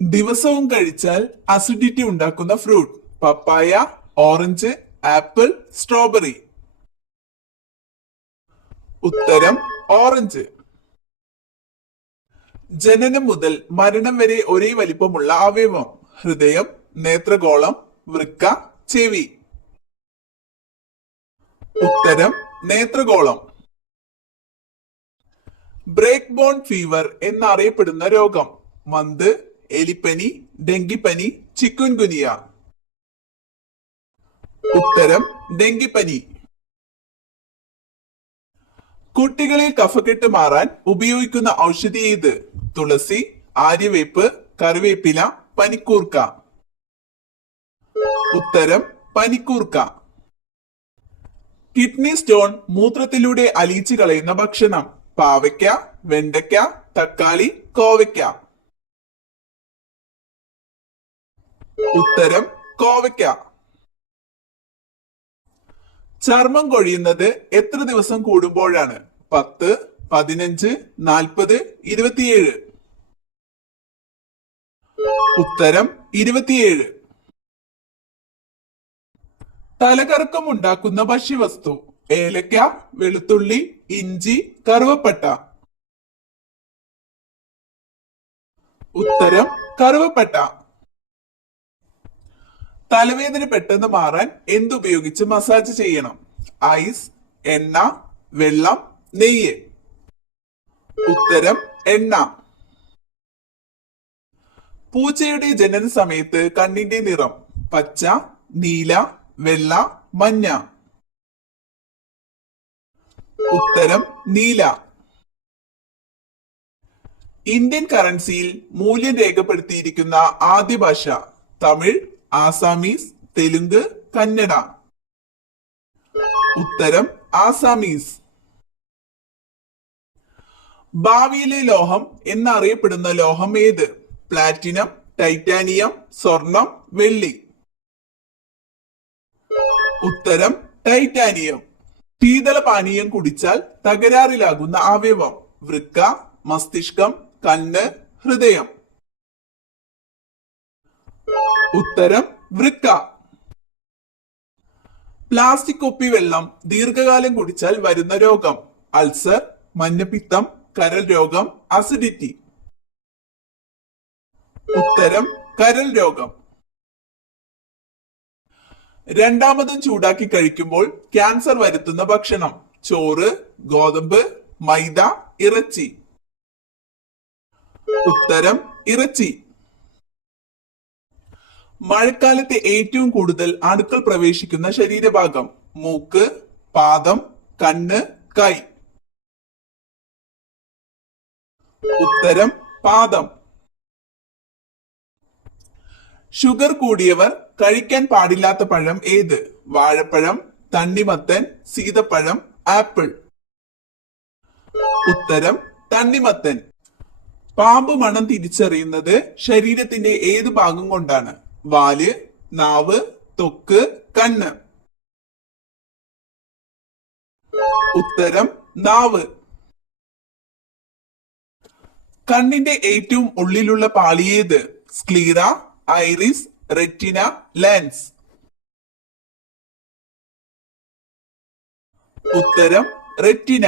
ദിവസവും കഴിച്ചാൽ അസിഡിറ്റി ഉണ്ടാക്കുന്ന ഫ്രൂട്ട് പപ്പായ, ഓറഞ്ച്, ആപ്പിൾ, സ്ട്രോബെറി. ഉത്തരം ഓറഞ്ച്. ജനനം മുതൽ മരണം വരെ ഒരേ വലിപ്പമുള്ള അവയവം ഹൃദയം, നേത്രഗോളം, വൃക്ക, ചെവി. ഉത്തരം നേത്രഗോളം. ബ്രേക്ക് ബോൺ ഫീവർ എന്നറിയപ്പെടുന്ന രോഗം മന്ത്, എലിപ്പനി, ഡെങ്കിപ്പനി, ചിക്കുൻഗുനിയ. ഉത്തരം ഡെങ്കിപ്പനി. കുട്ടികളിൽ കഫക്കെട്ട് മാറാൻ ഉപയോഗിക്കുന്ന ഔഷധി ഏത്? തുളസി, ആര്യവേപ്പ്, കറിവേപ്പില, പനിക്കൂർക്ക. ഉത്തരം പനിക്കൂർക്ക. കിഡ്നി സ്റ്റോൺ മൂത്രത്തിലൂടെ അലിയിച്ചു കളയുന്ന ഭക്ഷണം പാവയ്ക്ക, വെണ്ടയ്ക്ക, തക്കാളി, കോവയ്ക്ക. ഉത്തരം കോവയ്ക്ക. ചർമ്മം കൊഴിയുന്നത് എത്ര ദിവസം കൂടുമ്പോഴാണ്? 10, 15, 40, 27. ഉത്തരം 27. തലകറക്കം ഉണ്ടാക്കുന്ന ഭക്ഷ്യവസ്തു ഏലക്ക, വെളുത്തുള്ളി, ഇഞ്ചി, കറുവപ്പട്ട. ഉത്തരം കറുവപ്പട്ട. തലവേദന പെട്ടെന്ന് മാറാൻ എന്തുപയോഗിച്ച് മസാജ് ചെയ്യണം? ഐസ്, എണ്ണ, വെള്ളം, നെയ്യ്. ഉത്തരം എണ്ണ. പൂച്ചയുടെ ജനന സമയത്ത് കണ്ണിന്റെ നിറം പച്ച, നീല, വെള്ള, മഞ്ഞ. ഉത്തരം നീല. ഇന്ത്യൻ കറൻസിയിൽ മൂല്യം രേഖപ്പെടുത്തിയിരിക്കുന്ന ആദ്യ ഭാഷ തമിഴ്, ആസാമീസ്, തെലുങ്ക്, കന്നഡ. ഉത്തരം ആസാമീസ്. ഭാവിയിലെ ലോഹം എന്നറിയപ്പെടുന്ന ലോഹം ഏത്? പ്ലാറ്റിനം, ടൈറ്റാനിയം, സ്വർണം, വെള്ളി. ഉത്തരം ടൈറ്റാനിയം. ശീതളപാനീയം കുടിച്ചാൽ തകരാറിലാകുന്ന അവയവം വൃക്ക, മസ്തിഷ്കം, കണ്ണ്, ഹൃദയം. ഉത്തരം വൃക്ക. പ്ലാസ്റ്റിക് കുപ്പി വെള്ളം ദീർഘകാലം കുടിച്ചാൽ വരുന്ന രോഗം അൾസർ, മഞ്ഞപ്പിത്തം, കരൾ രോഗം, അസിഡിറ്റി. ഉത്തരം കരൾ രോഗം. രണ്ടാമതും ചൂടാക്കി കഴിക്കുമ്പോൾ ക്യാൻസർ വരുത്തുന്ന ഭക്ഷണം ചോറ്, ഗോതമ്പ്, മൈദ, ഇറച്ചി. ഉത്തരം ഇറച്ചി. മഴക്കാലത്ത് ഏറ്റവും കൂടുതൽ അണുക്കൾ പ്രവേശിക്കുന്ന ശരീരഭാഗം മൂക്ക്, പാദം, കണ്ണ്, കൈ. ഉത്തരം പാദം. ഷുഗർ കൂടിയവർ കഴിക്കാൻ പാടില്ലാത്ത പഴം ഏത്? വാഴപ്പഴം, തണ്ണിമത്തൻ, സീതപ്പഴം, ആപ്പിൾ. ഉത്തരം തണ്ണിമത്തൻ. പാമ്പ് മണം തിരിച്ചറിയുന്നത് ശരീരത്തിന്റെ ഏത് ഭാഗം കൊണ്ടാണ്? വാല്, നാവ്, ത്വക്ക്, കണ്ണ്. ഉത്തരം നാവ്. കണ്ണിന്റെ ഏറ്റവും ഉള്ളിലുള്ള പാളി ഏത്? Sclera, iris, retina, lens. ഉത്തരം റെറ്റിന.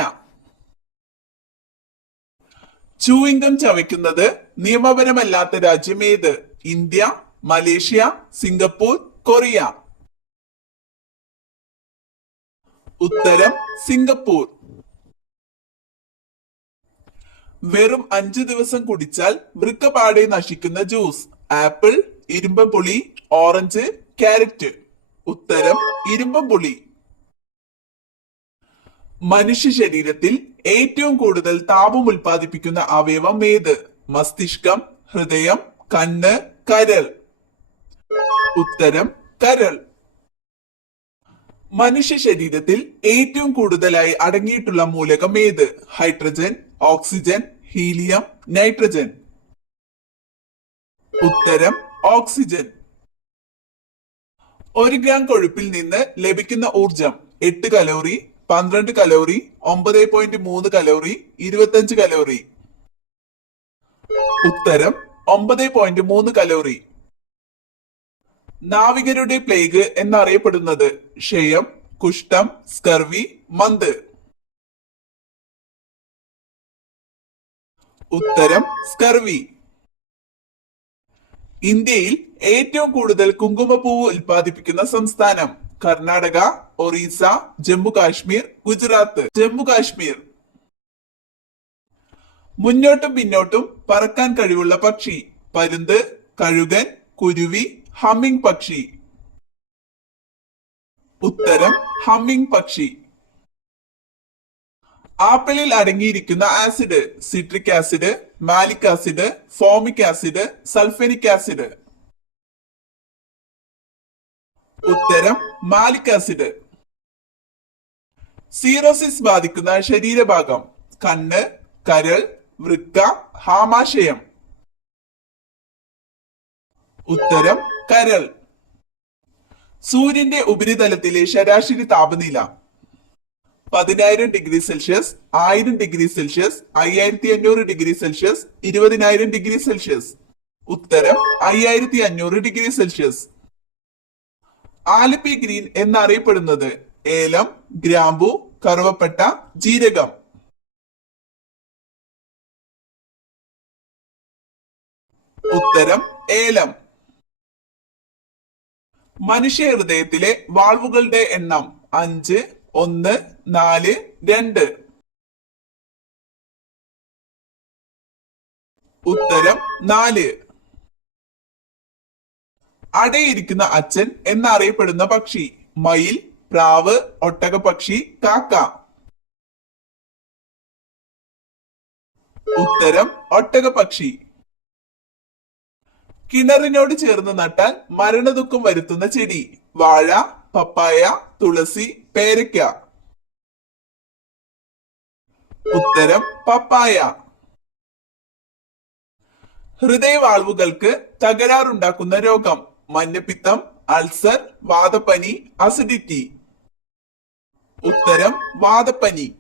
ചൂയിംഗം ചവയ്ക്കുന്നത് നിയമപരമല്ലാത്ത രാജ്യം ഏത്? India, Malaysia, Singapore, Korea. ഉത്തരം സിംഗപ്പൂർ. വെറും 5 ദിവസം കുടിച്ചാൽ വൃക്കപാടെ നശിക്കുന്ന ജ്യൂസ് ആപ്പിൾ, ഇരുമ്പംപുളി, ഓറഞ്ച്, ക്യാരറ്റ്. ഉത്തരം ഇരുമ്പംപുളി. മനുഷ്യ ശരീരത്തിൽ ഏറ്റവും കൂടുതൽ താപം ഉൽപ്പാദിപ്പിക്കുന്ന അവയവം ഏത്? മസ്തിഷ്കം, ഹൃദയം, കണ്ണ്, കരൾ. ഉത്തരം കരൾ. മനുഷ്യ ശരീരത്തിൽ ഏറ്റവും കൂടുതലായി അടങ്ങിയിട്ടുള്ള മൂലകം ഏത്? Hydrogen, oxygen, helium, nitrogen. ഉത്തരം ഓക്സിജൻ. 1 ഗ്രാം കൊഴുപ്പിൽ നിന്ന് ലഭിക്കുന്ന ഊർജം 8 കലോറി, 12 കലോറി, 9.3 കലോറി, 25 കലോറി. ഉത്തരം 9.3 കലോറി. നാവികരുടെ പ്ലേഗ് എന്നറിയപ്പെടുന്നത് ക്ഷയം, കുഷ്ഠം, സ്കർവി, മന്ത്. ഉത്തരം സ്കർവി. ഇന്ത്യയിൽ ഏറ്റവും കൂടുതൽ കുങ്കുമപ്പൂവ് ഉൽപ്പാദിപ്പിക്കുന്ന സംസ്ഥാനം കർണാടക, ഒറീസ, ജമ്മു കാശ്മീർ, ഗുജറാത്ത്. ജമ്മു കാശ്മീർ. മുന്നോട്ടും പിന്നോട്ടും പറക്കാൻ കഴിവുള്ള പക്ഷി പരുന്ത്, കഴുകൻ, കുരുവി, ഹമ്മിങ് പക്ഷി. ഉത്തരം ഹമ്മിങ് പക്ഷി. ആപ്പിളിൽ അടങ്ങിയിരിക്കുന്ന acid citric acid, malic acid, formic acid, sulphonic acid. ഉത്തരം മാലിക് ആസിഡ്. സീറോസിസ് ബാധിക്കുന്ന ശരീരഭാഗം കണ്ണ്, കരൾ, വൃക്ക, ആമാശയം. ഉത്തരം കരൾ. സൂര്യന്റെ ഉപരിതലത്തിലെ ശരാശരി താപനില 10,000 degree Celsius, 1000 degree Celsius, 5500 degree Celsius, 20,000 degree Celsius. ഉത്തരം 5500 ഡിഗ്രി സെൽഷ്യസ്. ആലപ്പി ഗ്രീൻ എന്നറിയപ്പെടുന്നത് ഏലം, ഗ്രാമ്പു, കറുവപ്പട്ട, ജീരകം. ഉത്തരം ഏലം. മനുഷ്യ ഹൃദയത്തിലെ വാൾവുകളുടെ എണ്ണം 5, 1, 4, 2. ഉത്തരം 4. അടയിരിക്കുന്ന അച്ഛൻ എന്നറിയപ്പെടുന്ന പക്ഷി മയിൽ, പ്രാവ്, ഒട്ടകപ്പക്ഷി, കാക്ക. ഉത്തരം ഒട്ടകപ്പക്ഷി. കിണറിനോട് ചേർന്ന് നട്ടാൽ മരണദുഃഖം വരുത്തുന്ന ചെടി വാഴ, പപ്പായ, തുളസി, പേരയ്ക്ക. ഉത്തരം പപ്പായ. ഹൃദയവാൾവുകൾക്ക് തകരാറുണ്ടാക്കുന്ന രോഗം മഞ്ഞപ്പിത്തം, അൾസർ, വാതപ്പനി, അസിഡിറ്റി. ഉത്തരം വാതപ്പനി.